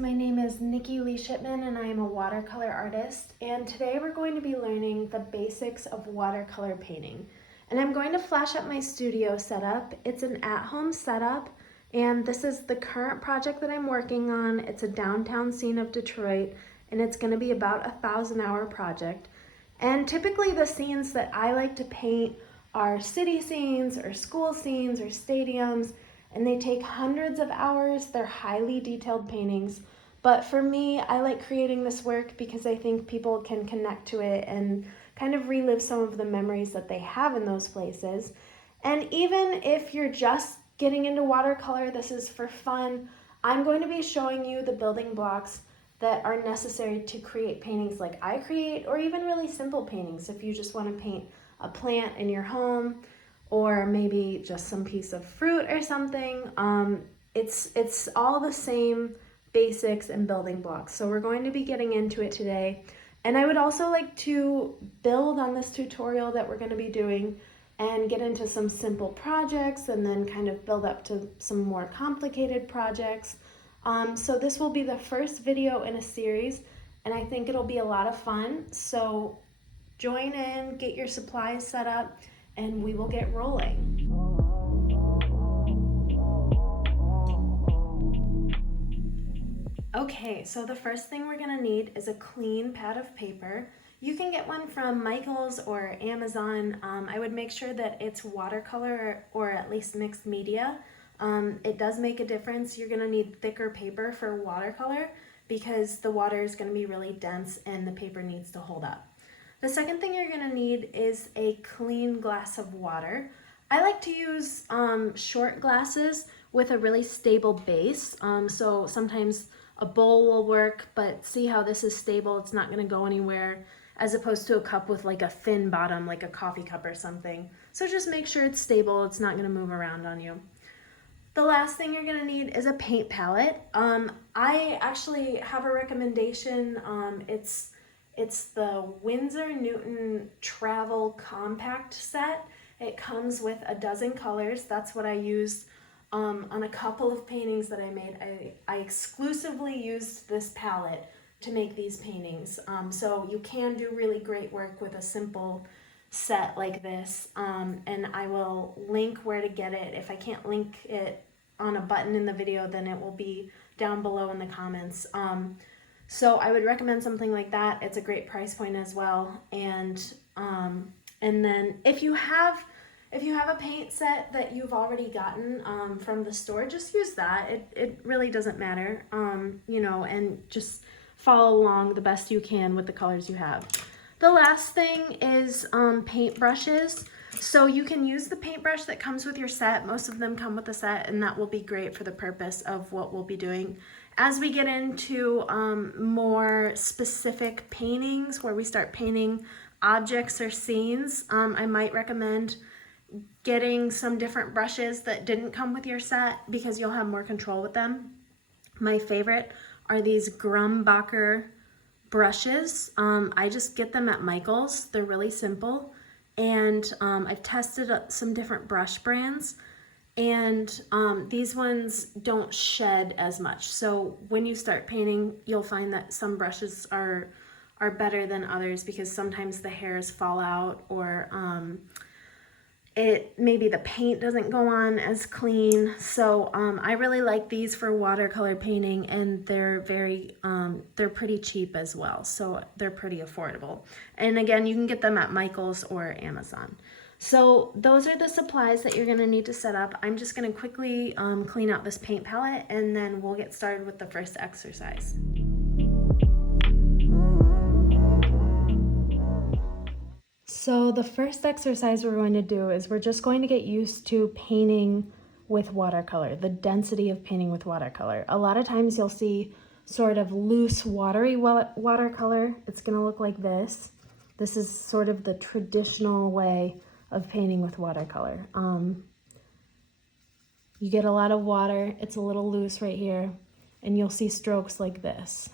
my name is Nikki Lee Shipman and I am a watercolor artist, and today we're going to be learning the basics of watercolor painting. And I'm going to flash up my studio setup. It's an at-home setup, and this is the current project that I'm working on. It's a downtown scene of Detroit, and it's going to be about a 1,000-hour project. And typically the scenes that I like to paint are city scenes or school scenes or stadiums, and they take hundreds of hours. They're highly detailed paintings. But for me, I like creating this work because I think people can connect to it and kind of relive some of the memories that they have in those places. And even if you're just getting into watercolor, this is for fun, I'm going to be showing you the building blocks that are necessary to create paintings like I create, or even really simple paintings if you just want to paint a plant in your home, or maybe just some piece of fruit or something. It's all the same basics and building blocks. So we're going to be getting into it today. And I would also like to build on this tutorial that we're going to be doing and get into some simple projects and then kind of build up to some more complicated projects. So this will be the first video in a series, and I think it'll be a lot of fun. So join in, get your supplies set up, and we will get rolling. Okay, so the first thing we're gonna need is a clean pad of paper. You can get one from Michael's or Amazon. I would make sure that it's watercolor or at least mixed media. It does make a difference. You're gonna need thicker paper for watercolor because the water is gonna be really dense and the paper needs to hold up. The second thing you're gonna need is a clean glass of water. I like to use short glasses with a really stable base. So sometimes a bowl will work, but see how this is stable, it's not gonna go anywhere, as opposed to a cup with like a thin bottom, like a coffee cup or something. So just make sure it's stable, it's not gonna move around on you. The last thing you're gonna need is a paint palette. I actually have a recommendation. It's the Winsor Newton Travel Compact Set. It comes with a dozen colors. That's what I used on a couple of paintings that I made. I exclusively used this palette to make these paintings. So you can do really great work with a simple set like this. And I will link where to get it. If I can't link it on a button in the video, then it will be down below in the comments. So I would recommend something like that. It's a great price point as well. And then if you have a paint set that you've already gotten from the store, just use that. It really doesn't matter, you know, and just follow along the best you can with the colors you have. The last thing is paint brushes. So you can use the paintbrush that comes with your set. Most of them come with the set, and that will be great for the purpose of what we'll be doing. As we get into more specific paintings where we start painting objects or scenes, I might recommend getting some different brushes that didn't come with your set because you'll have more control with them. My favorite are these Grumbacher brushes. I just get them at Michael's. They're really simple. And I've tested some different brush brands, and these ones don't shed as much. So when you start painting, you'll find that some brushes are better than others because sometimes the hairs fall out, or maybe the paint doesn't go on as clean. So I really like these for watercolor painting, and they're pretty cheap as well. So they're pretty affordable. And again, you can get them at Michael's or Amazon. So those are the supplies that you're gonna need to set up. I'm just gonna quickly clean out this paint palette, and then we'll get started with the first exercise. So the first exercise we're going to do is we're just going to get used to painting with watercolor, the density of painting with watercolor. A lot of times you'll see sort of loose, watery watercolor. It's going to look like this. This is sort of the traditional way of painting with watercolor. You get a lot of water, it's a little loose right here, and you'll see strokes like this.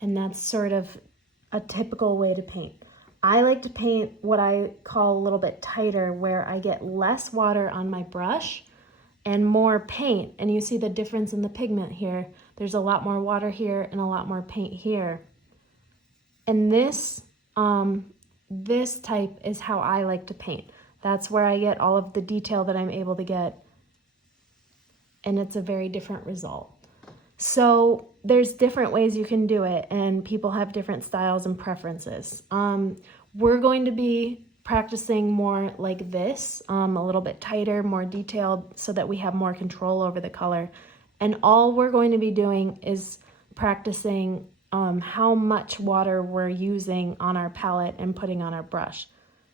And that's sort of a typical way to paint. I like to paint what I call a little bit tighter, where I get less water on my brush and more paint, and you see the difference in the pigment here. There's a lot more water here and a lot more paint here. And this type is how I like to paint. That's where I get all of the detail that I'm able to get, and it's a very different result. So there's different ways you can do it, and people have different styles and preferences. We're going to be practicing more like this, a little bit tighter, more detailed, so that we have more control over the color. And all we're going to be doing is practicing how much water we're using on our palette and putting on our brush.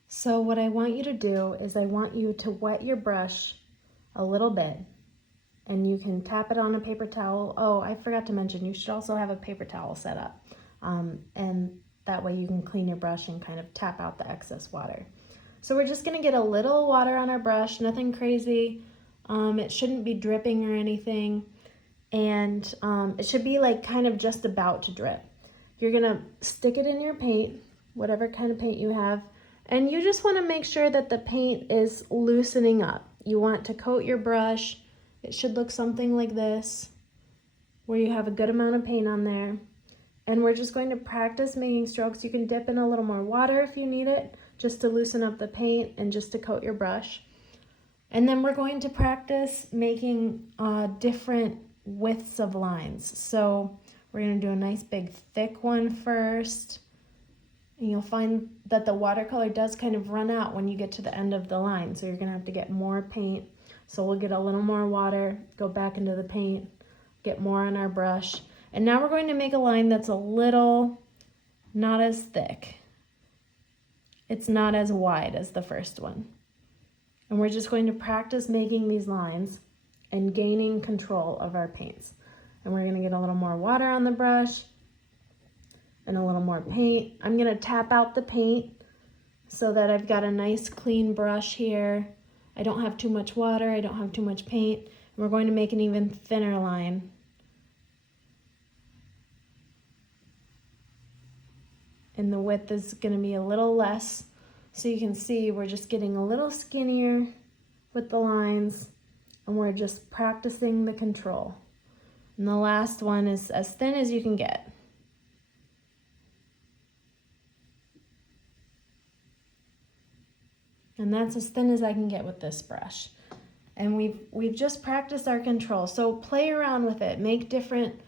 So what I want you to do is I want you to wet your brush a little bit, and you can tap it on a paper towel. Oh, I forgot to mention, you should also have a paper towel set up. And that way you can clean your brush and kind of tap out the excess water. So we're just gonna get a little water on our brush, nothing crazy. It shouldn't be dripping or anything. And it should be like kind of just about to drip. You're gonna stick it in your paint, whatever kind of paint you have, and you just wanna make sure that the paint is loosening up. You want to coat your brush. It should look something like this, where you have a good amount of paint on there. And we're just going to practice making strokes. You can dip in a little more water if you need it, just to loosen up the paint and just to coat your brush. And then we're going to practice making different widths of lines. So we're going to do a nice big thick one first. And you'll find that the watercolor does kind of run out when you get to the end of the line. So you're going to have to get more paint. So we'll get a little more water, go back into the paint, get more on our brush. And now we're going to make a line that's a little not as thick. It's not as wide as the first one. And we're just going to practice making these lines and gaining control of our paints. And we're going to get a little more water on the brush and a little more paint. I'm going to tap out the paint so that I've got a nice clean brush here. I don't have too much water, I don't have too much paint. And we're going to make an even thinner line. And the width is going to be a little less. So you can see we're just getting a little skinnier with the lines, and we're just practicing the control. And the last one is as thin as you can get. And that's as thin as I can get with this brush. And we've just practiced our control. So play around with it, make different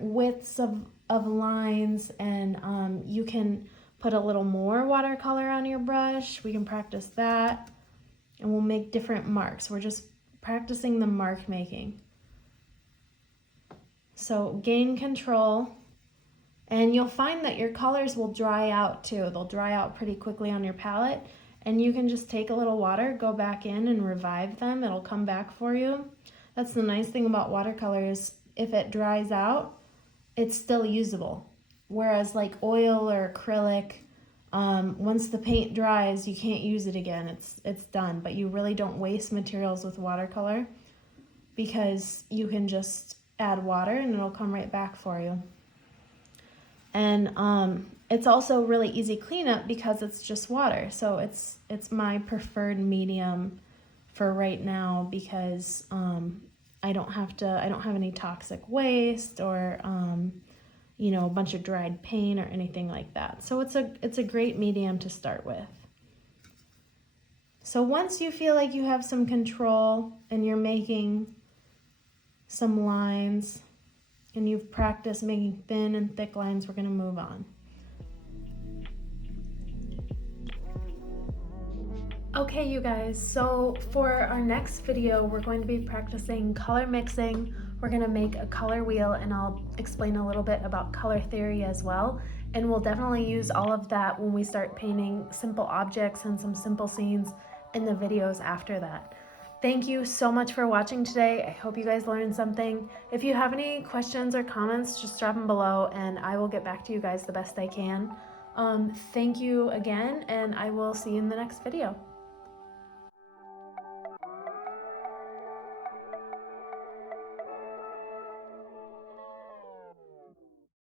widths of lines, and you can put a little more watercolor on your brush. We can practice that, and we'll make different marks. We're just practicing the mark making. So gain control, and you'll find that your colors will dry out too. They'll dry out pretty quickly on your palette, and you can just take a little water, go back in and revive them. It'll come back for you. That's the nice thing about watercolors. If it dries out, it's still usable. Whereas like oil or acrylic, once the paint dries, you can't use it again. It's done. But you really don't waste materials with watercolor, because you can just add water and it'll come right back for you. And it's also really easy cleanup because it's just water. So it's my preferred medium for right now, because I don't have any toxic waste or you know, a bunch of dried paint or anything like that. So it's a great medium to start with. So once you feel like you have some control and you're making some lines and you've practiced making thin and thick lines, we're going to move on. Okay, you guys, so for our next video, we're going to be practicing color mixing. We're going to make a color wheel, and I'll explain a little bit about color theory as well. And we'll definitely use all of that when we start painting simple objects and some simple scenes in the videos after that. Thank you so much for watching today. I hope you guys learned something. If you have any questions or comments, just drop them below and I will get back to you guys the best I can. Thank you again, and I will see you in the next video.